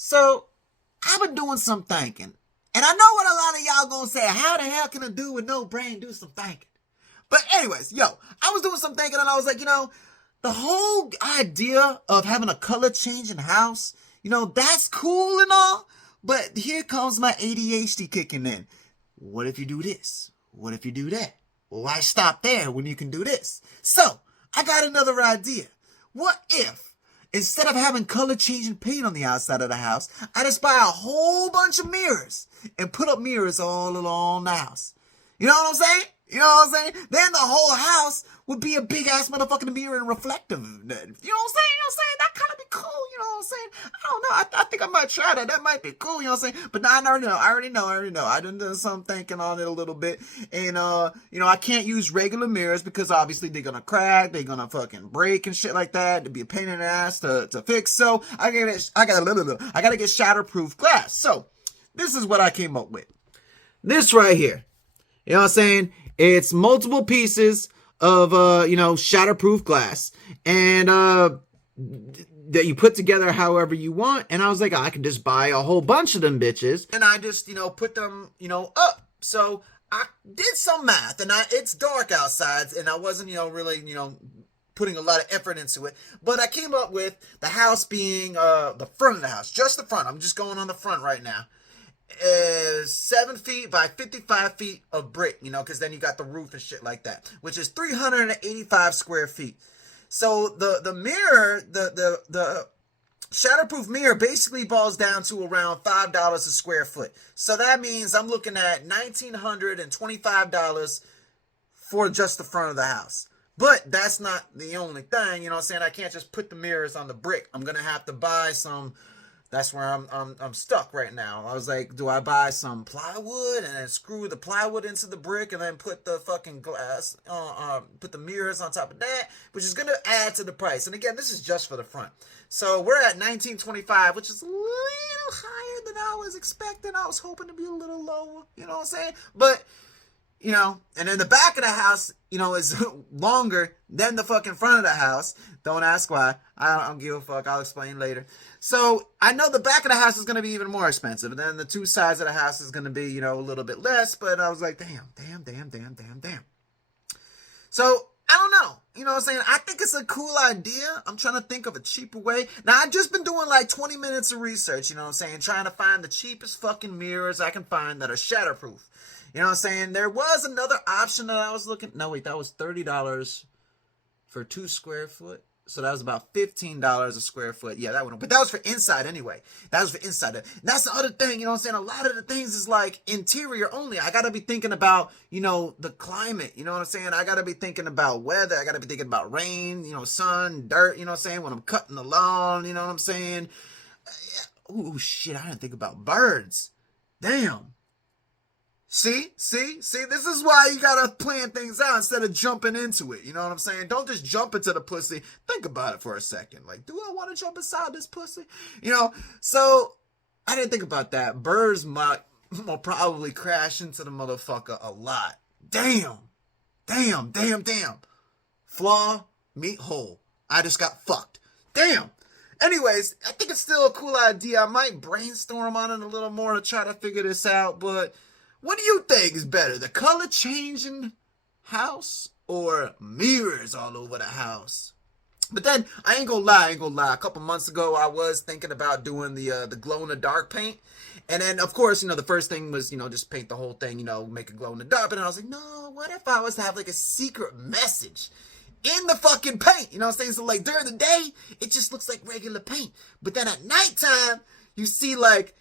So I've been doing some thinking. And I know what a lot of y'all gonna say. How the hell can a dude with no brain do some thinking? But anyways, I was doing some thinking and I was like, the whole idea of having a color changing house, that's cool and all. But here comes my ADHD kicking in. What if you do this? What if you do that? Well, why stop there when you can do this? So I got another idea. What if, instead of having color changing paint on the outside of the house, I just buy a whole bunch of mirrors and put up mirrors all along the house? You know what I'm saying? You know what I'm saying? Then the whole house would be a big ass motherfucking mirror and reflective. You know what I'm saying? You know what I'm saying? That kind of be cool. You know what I'm saying? I don't know. I think I might try that. That might be cool. You know what I'm saying? But I already know. I done some thinking on it a little bit. And, I can't use regular mirrors because obviously they're going to crack. They're going to fucking break and shit like that. It'd be a pain in the ass to fix. So I got to get shatterproof glass. So this is what I came up with. This right here. You know what I'm saying? It's multiple pieces of, shatterproof glass. And, that you put together however you want. And I was like, I can just buy a whole bunch of them bitches. And I just, put them, up. So I did some math. And it's dark outside. And I wasn't, really, putting a lot of effort into it. But I came up with the house being the front of the house. Just the front. I'm just going on the front right now. Is 7 feet by 55 feet of brick, because then you got the roof and shit like that, which is 385 square feet. So the mirror, the shatterproof mirror basically boils down to around $5 a square foot. So that means I'm looking at $1,925 for just the front of the house. But that's not the only thing, you know what I'm saying? I can't just put the mirrors on the brick. I'm gonna have to buy some. That's where I'm stuck right now. I was like, do I buy some plywood and then screw the plywood into the brick and then put the fucking glass, put the mirrors on top of that, which is going to add to the price. And again, this is just for the front. So we're at $1,925, which is a little higher than I was expecting. I was hoping to be a little lower, you know what I'm saying? But, and then the back of the house, is longer than the fucking front of the house. Don't ask why. I don't give a fuck. I'll explain later. So I know the back of the house is going to be even more expensive. And then the two sides of the house is going to be, a little bit less. But I was like, damn. So I don't know. You know what I'm saying? I think it's a cool idea. I'm trying to think of a cheaper way. Now, I've just been doing like 20 minutes of research, you know what I'm saying? Trying to find the cheapest fucking mirrors I can find that are shatterproof. You know what I'm saying? There was another option that I was looking. No, wait, that was $30 for 2 square foot. So that was about $15 a square foot. Yeah, that one. But that was for inside anyway. That was for inside. And that's the other thing, you know what I'm saying? A lot of the things is like interior only. I got to be thinking about, the climate. You know what I'm saying? I got to be thinking about weather. I got to be thinking about rain, sun, dirt, you know what I'm saying? When I'm cutting the lawn, you know what I'm saying? Ooh, shit, I didn't think about birds. Damn. See, this is why you gotta plan things out instead of jumping into it. You know what I'm saying? Don't just jump into the pussy. Think about it for a second. Like, do I want to jump inside this pussy? So I didn't think about that. Birds will probably crash into the motherfucker a lot. Damn. Flaw, meat hole. I just got fucked. Damn. Anyways, I think it's still a cool idea. I might brainstorm on it a little more to try to figure this out, but what do you think is better, the color changing house or mirrors all over the house? But then, I ain't gonna lie. A couple months ago, I was thinking about doing the glow-in-the-dark paint. And then, of course, the first thing was, just paint the whole thing, make it glow in the dark. But then I was like, no, what if I was to have, like, a secret message in the fucking paint? You know what I'm saying? So, like, during the day, it just looks like regular paint. But then at nighttime, you see, like,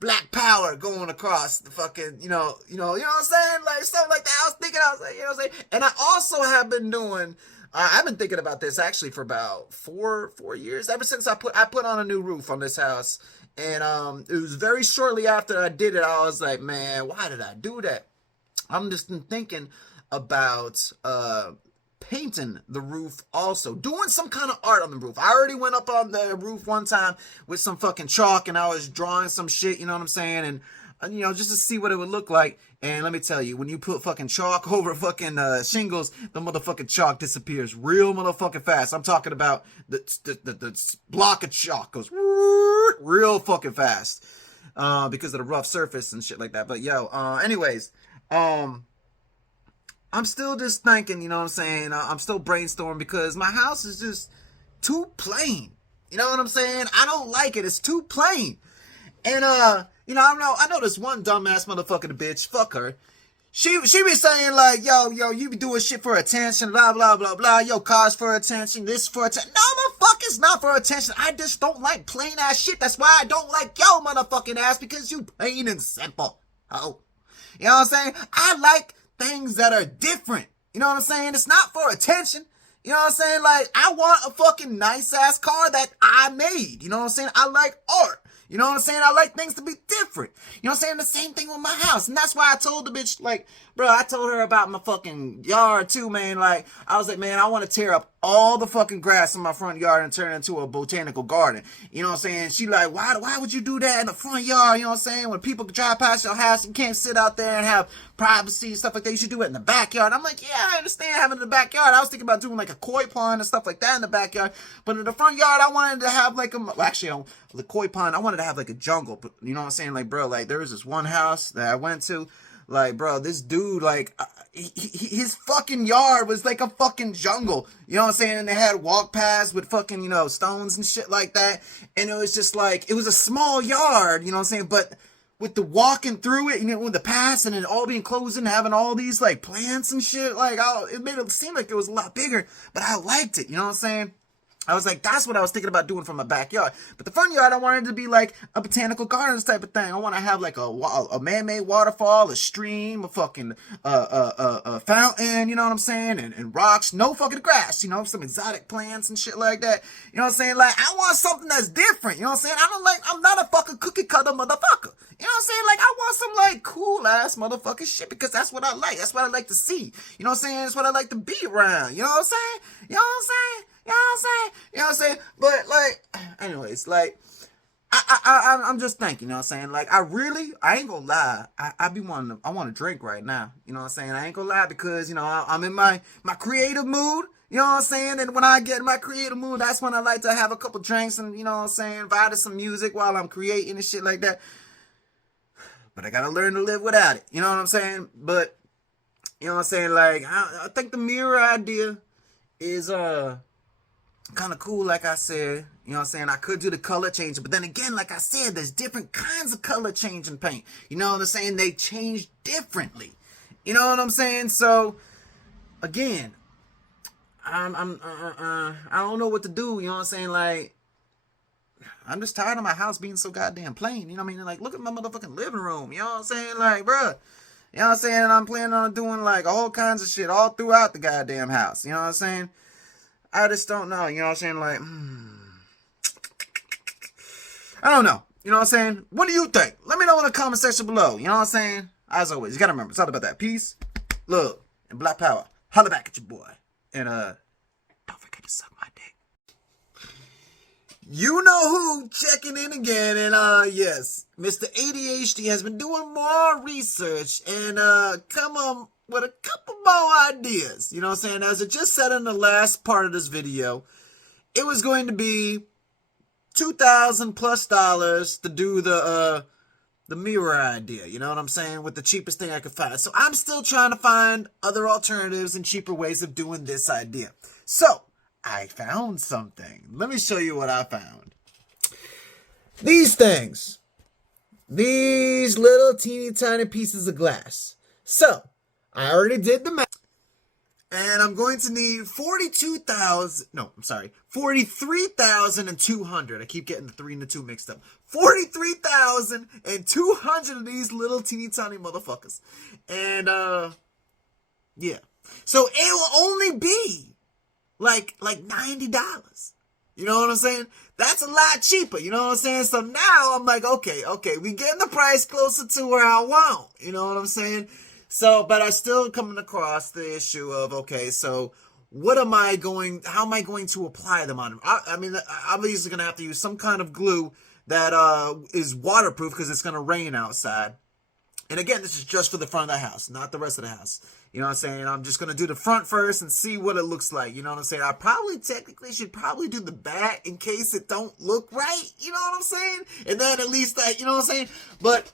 Black power going across the fucking, you know what I'm saying? Like, something like that. I was like, you know what I'm saying? And I also have been doing, I've been thinking about this actually for about four years. Ever since I put on a new roof on this house. And it was very shortly after I did it, I was like, man, why did I do that? I'm just thinking about, painting the roof also, doing some kind of art on the roof. I already went up on the roof one time with some fucking chalk and I was drawing some shit, you know what I'm saying? And just to see what it would look like. And let me tell you, when you put fucking chalk over fucking shingles, the motherfucking chalk disappears real motherfucking fast. I'm talking about the block of chalk goes real fucking fast because of the rough surface and shit like that. But yo, anyways, I'm still just thinking, you know what I'm saying? I'm still brainstorming because my house is just too plain. You know what I'm saying? I don't like it. It's too plain. And I know this one dumbass motherfucking bitch, fuck her. She be saying like, yo, you be doing shit for attention, blah, blah, blah, blah. Yo, cars for attention, this for attention. No, the fuck it's not for attention. I just don't like plain ass shit. That's why I don't like yo motherfucking ass, because you plain and simple. Oh, you know what I'm saying? I like things that are different. You know what I'm saying? It's not for attention. You know what I'm saying? Like, I want a fucking nice ass car that I made. You know what I'm saying? I like art. You know what I'm saying? I like things to be different. You know what I'm saying? The same thing with my house. And that's why I told the bitch, like, bro, I told her about my fucking yard too, man. Like, I was like, man, I want to tear up all the fucking grass in my front yard and turn it into a botanical garden. You know what I'm saying? She like, why would you do that in the front yard? You know what I'm saying? When people drive past your house, you can't sit out there and have privacy and stuff like that. You should do it in the backyard. I'm like, yeah, I understand having it in the backyard. I was thinking about doing like a koi pond and stuff like that in the backyard. But in the front yard, I wanted to have like the koi pond, I wanted to have like a jungle. But you know what I'm saying? Like, bro, like there was this one house that I went to. Like, bro, this dude, like, his fucking yard was like a fucking jungle. You know what I'm saying? And they had walk paths with fucking, stones and shit like that. And it was just like, it was a small yard, you know what I'm saying? But with the walking through it, with the paths and it all being closed and having all these, like, plants and shit, like, it made it seem like it was a lot bigger. But I liked it, you know what I'm saying? I was like, that's what I was thinking about doing from my backyard. But the front yard, I wanted it to be like a botanical gardens type of thing. I want to have like a man-made waterfall, a stream, a fucking a fountain, you know what I'm saying? And rocks, no fucking grass, some exotic plants and shit like that. You know what I'm saying? Like, I want something that's different, you know what I'm saying? I'm not a fucking cookie cutter motherfucker. You know what I'm saying? Like, I want some, like, cool-ass motherfucking shit because that's what I like. That's what I like to see. You know what I'm saying? That's what I like to be around. You know what I'm saying? You know what I'm saying? You know what I'm saying? You know what I'm saying? But, like, anyways, like, I'm just thinking, you know what I'm saying? Like, I ain't gonna lie. I want to drink right now. You know what I'm saying? I ain't gonna lie because, I'm in my creative mood. You know what I'm saying? And when I get in my creative mood, that's when I like to have a couple drinks and, you know what I'm saying, vibe to some music while I'm creating and shit like that. But I gotta learn to live without it. You know what I'm saying? But, you know what I'm saying? Like, I think the mirror idea is, kind of cool, like I said. You know what I'm saying? I could do the color change, but then again, like I said, there's different kinds of color change in paint. You know what I'm saying? They change differently. You know what I'm saying? So, again, I don't know what to do. You know what I'm saying? Like, I'm just tired of my house being so goddamn plain. You know what I mean? Like, look at my motherfucking living room. You know what I'm saying? Like, bruh. You know what I'm saying? And I'm planning on doing, like, all kinds of shit all throughout the goddamn house. You know what I'm saying? I just don't know. You know what I'm saying? Like, I don't know. You know what I'm saying? What do you think? Let me know in the comment section below. You know what I'm saying? As always, you gotta remember, it's all about that peace, love, and black power. Holla back at your boy. And, don't forget to suck my dick. You know who checking in again. And, yes, Mr. ADHD has been doing more research and, come on with a couple more ideas. You know what I'm saying? As I just said in the last part of this video, it was going to be $2,000 plus to do the mirror idea. You know what I'm saying? With the cheapest thing I could find. So I'm still trying to find other alternatives and cheaper ways of doing this idea. So I found something. Let me show you what I found. These things. These little teeny tiny pieces of glass. So I already did the math. And I'm going to need 43,200. I keep getting the 3 and the 2 mixed up. 43,200 of these little teeny tiny motherfuckers. And, yeah. So it will only be like $90. You know what I'm saying? That's a lot cheaper. You know what I'm saying? So now I'm like, okay, we getting the price closer to where I want. You know what I'm saying? So, but I still coming across the issue of, okay, so how am I going to apply them on them? I mean, I'm obviously going to have to use some kind of glue that is waterproof because it's going to rain outside. And again, this is just for the front of the house, not the rest of the house. You know what I'm saying? I'm just going to do the front first and see what it looks like. You know what I'm saying? I probably technically should probably do the back in case it don't look right. You know what I'm saying? And then at least that, you know what I'm saying? But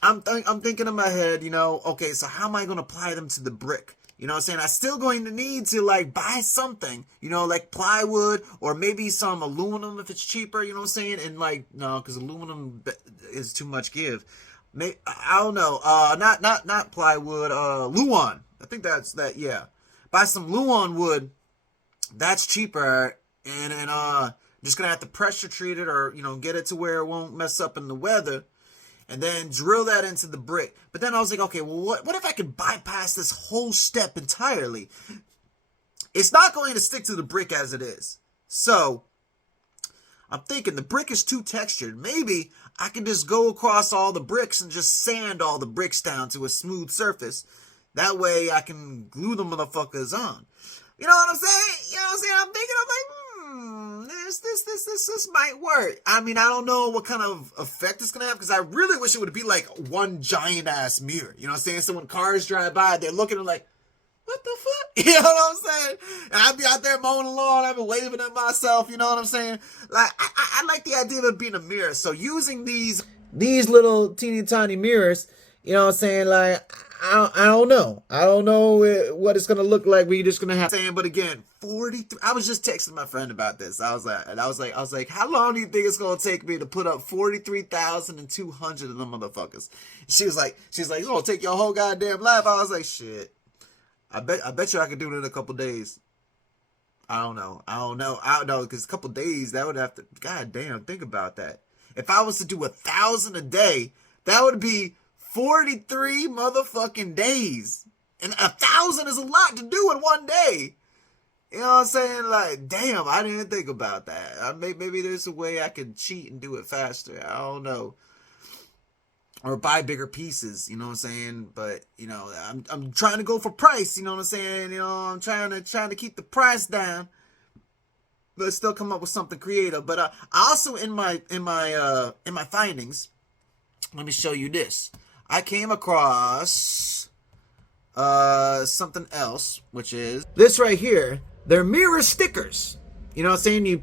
I'm thinking in my head, you know, okay, so how am I going to apply them to the brick? You know what I'm saying? I'm still going to need to like buy something, you know, like plywood or maybe some aluminum if it's cheaper, you know what I'm saying? And like, no, because aluminum is too much give. I don't know. Not plywood. Luan. I think that's that. Yeah, buy some Luan wood. That's cheaper, and just gonna have to pressure treat it or get it to where it won't mess up in the weather, and then drill that into the brick. But then I was like, okay, well, what if I could bypass this whole step entirely? It's not going to stick to the brick as it is, so I'm thinking the brick is too textured. Maybe I can just go across all the bricks and just sand all the bricks down to a smooth surface. That way I can glue the motherfuckers on. You know what I'm saying? You know what I'm saying? I'm thinking, I'm like, this might work. I mean, I don't know what kind of effect it's going to have because I really wish it would be like one giant ass mirror. You know what I'm saying? So when cars drive by, they're looking at like, what the fuck? You know what I'm saying? And I'd be out there mowing the lawn, I'd be waving at myself, you know what I'm saying? Like, I like the idea of it being a mirror. So using these little teeny tiny mirrors, you know what I'm saying? Like, I don't know. I don't know what it's going to look like. We're just going to have saying, but again, 43. I was just texting my friend about this. I was like, how long do you think it's going to take me to put up 43,200 of them motherfuckers? She was like, it's going to take your whole goddamn life. I was like, shit. I bet you I could do it in a couple days. I don't know, because a couple days, that would have to, god damn, think about that. If I was to do 1,000 a day, that would be 43 motherfucking days. And 1,000 is a lot to do in one day. You know what I'm saying? Like, damn, I didn't think about that. Maybe there's a way I could cheat and do it faster. I don't know. Or buy bigger pieces, you know what I'm saying? But, I'm trying to go for price, you know what I'm saying? I'm trying to keep the price down, but still come up with something creative. But I also in my findings, let me show you this. I came across something else, which is this right here. They're mirror stickers. You know what I'm saying? You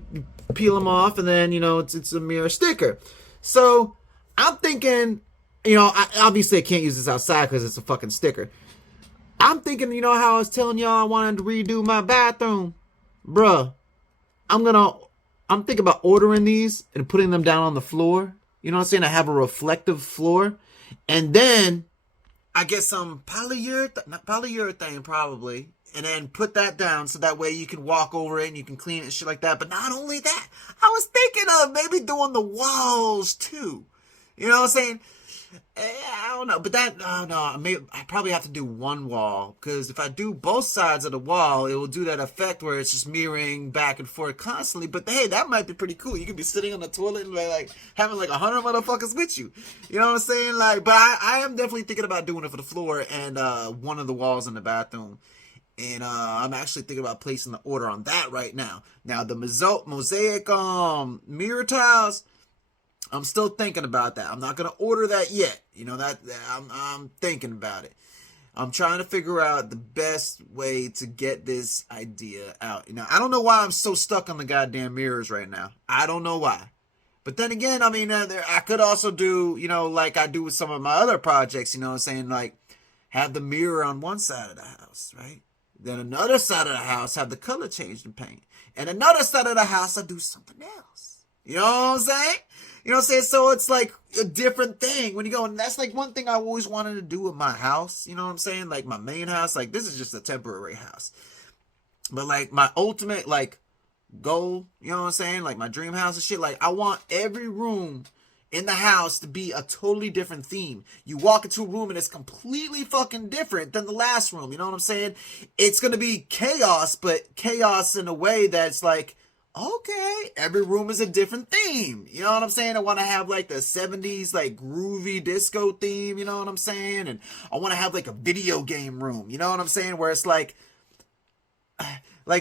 peel them off, and then it's a mirror sticker. So I'm thinking. Obviously I can't use this outside because it's a fucking sticker. I'm thinking, how I was telling y'all I wanted to redo my bathroom? Bruh, I'm thinking about ordering these and putting them down on the floor. You know what I'm saying? I have a reflective floor. And then I get some polyurethane probably. And then put that down so that way you can walk over it and you can clean it and shit like that. But not only that, I was thinking of maybe doing the walls too. You know what I'm saying? I don't know, but I probably have to do one wall, because if I do both sides of the wall, it will do that effect where it's just mirroring back and forth constantly. But hey, that might be pretty cool. You could be sitting on the toilet and like having like 100 motherfuckers with you. You know what I'm saying? Like, but I am definitely thinking about doing it for the floor and one of the walls in the bathroom. And I'm actually thinking about placing the order on that right now. Now the mosaic mirror tiles, I'm still thinking about that. I'm not gonna order that yet. I'm thinking about it. I'm trying to figure out the best way to get this idea out. I don't know why I'm so stuck on the goddamn mirrors right now. I don't know why. But then again, I mean, I could also do, like I do with some of my other projects. You know what I'm saying? Like have the mirror on one side of the house, right? Then another side of the house have the color changed in paint, and another side of the house I do something else. You know what I'm saying? You know what I'm saying? So it's like a different thing when you go, and that's like one thing I always wanted to do with my house. You know what I'm saying? Like my main house, like this is just a temporary house. But like my ultimate like goal, you know what I'm saying? Like my dream house and shit. Like I want every room in the house to be a totally different theme. You walk into a room and it's completely fucking different than the last room. You know what I'm saying? It's going to be chaos, but chaos in a way that's like, okay, every room is a different theme. You know what I'm saying? I want to have like the 70s like groovy disco theme, you know what I'm saying? And I want to have like a video game room, you know what I'm saying? Where it's like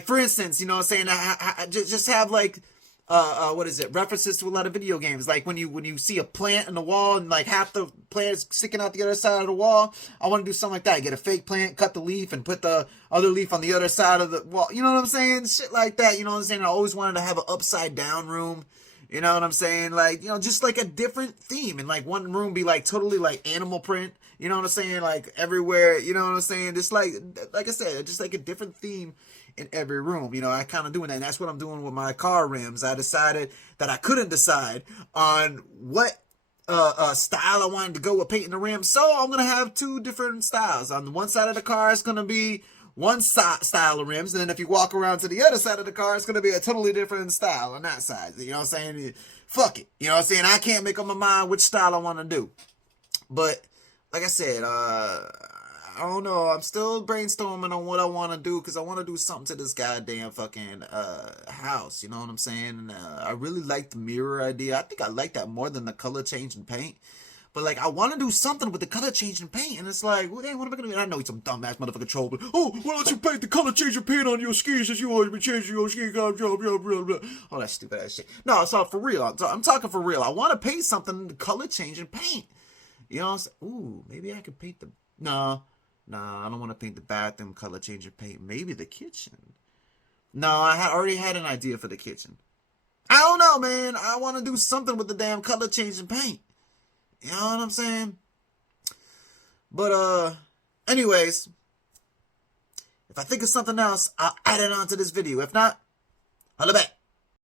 for instance, you know what I'm saying? I just have like what is it? References to a lot of video games. Like when you see a plant in the wall and like half the plant is sticking out the other side of the wall. I want to do something like that. Get a fake plant, cut the leaf, and put the other leaf on the other side of the wall. You know what I'm saying? Shit like that. You know what I'm saying? I always wanted to have an upside down room. You know what I'm saying? Like, you know, just like a different theme. And like one room be like totally like animal print. You know what I'm saying? Like everywhere. You know what I'm saying? Just like I said, just like a different theme in every room. You know, I kind of doing that. And that's what I'm doing with my car rims. I decided that I couldn't decide on what style I wanted to go with painting the rim. So I'm going to have two different styles. On the one side of the car, it's going to be one style of rims. And then if you walk around to the other side of the car, it's going to be a totally different style on that side. You know what I'm saying? Fuck it. You know what I'm saying? I can't make up my mind which style I want to do. But like I said, I don't know. I'm still brainstorming on what I want to do because I want to do something to this goddamn fucking house. You know what I'm saying? I really like the mirror idea. I think I like that more than the color changing paint. But like, I want to do something with the color changing paint, and it's like, well, dang, what am I gonna do? And I know he's some dumbass motherfucker troll, but why don't you paint the color changing paint on your skis since you always been changing your skin color? Blah, blah, blah, blah. All that stupid ass shit. No, it's all for real. I'm talking for real. I want to paint something the color changing paint. You know what I'm saying? Ooh, maybe I could paint the Nah, I don't want to paint the bathroom color changing paint. Maybe the kitchen. No, I already had an idea for the kitchen. I don't know, man. I want to do something with the damn color changing paint. You know what I'm saying? But, anyways, if I think of something else, I'll add it onto this video. If not, holla back.